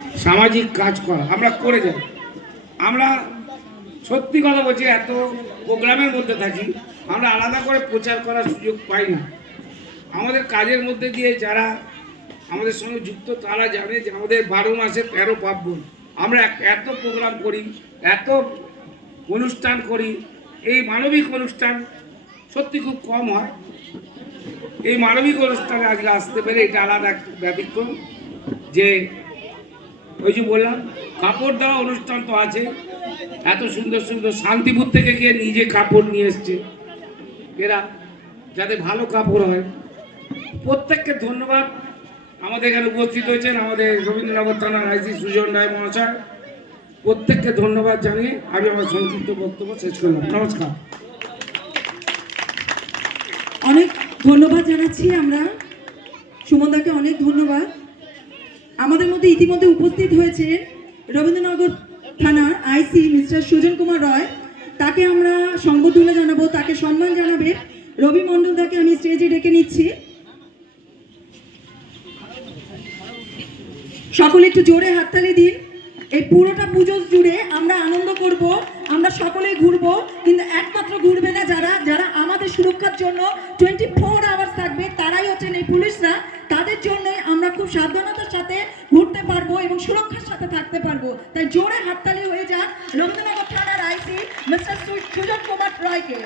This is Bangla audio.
সামাজিক কাজ করা আমরা করে যাই। আমরা সত্যি কথা বলছি, এত প্রোগ্রামের মধ্যে থাকি, আমরা আলাদা করে প্রচার করার সুযোগ পাই না। আমাদের কাজের মধ্যে দিয়ে যারা আমাদের সঙ্গে যুক্ত তারা জানে যে আমাদের 12 মাসে 13 পার্বণ। আমরা এত প্রোগ্রাম করি, এত অনুষ্ঠান করি। এই মানবিক অনুষ্ঠান সত্যি খুব কম হয়। এই মানবিক অনুষ্ঠানে আজকে আসতে পেরে এটা আলাদা একটা ব্যতিক্রম। যে ওই যে বললাম কাপড় দেওয়া অনুষ্ঠান তো আছে, এত সুন্দর সুন্দর শান্তিপুর থেকে গিয়ে নিজে কাপড় নিয়ে এসছে এরা, যাতে ভালো কাপড় হয়। প্রত্যেককে ধন্যবাদ। আমাদের এখানে উপস্থিত হয়েছেন আমাদের রবীন্দ্রনগর থানার আইসি সুজন রায় মহাশয়, প্রত্যেককে ধন্যবাদ জানিয়ে আমি আমার সংক্ষিপ্ত বক্তব্য শেষ করলাম। নমস্কার। অনেক ধন্যবাদ জানাচ্ছি আমরা সুমনদাকে, অনেক ধন্যবাদ। আমাদের মধ্যে ইতিমধ্যে উপস্থিত হয়েছে রবীন্দ্রনগর থানার আইসি মিস্টার সুজন কুমার রয়। তাকে আমরা সংবর্ধনা জানাবো, তাকে সম্মান জানাবে রবি মণ্ডলদাকে আমি স্টেজে ডেকে নিচ্ছি। সকলে একটু জোরে হাততালি দিন। এই পুরোটা পুজো জুড়ে আমরা আনন্দ করব, আমরা সকলেই ঘুরবো, কিন্তু একমাত্র ঘুরবে না যারা যারা আমাদের সুরক্ষার জন্য 24 আওয়ার্স থাকবে, তারাই হচ্ছেন এই পুলিশরা। তাদের জন্যই আমরা খুব সাবধানতার সাথে ঘুরতে পারবো এবং সুরক্ষার সাথে থাকতে পারবো। তাই জোরে হাততালি হয়ে যাক রবীন্দ্রনগর থানার আইসি মিস্টার সুজন কুমার রয়কে।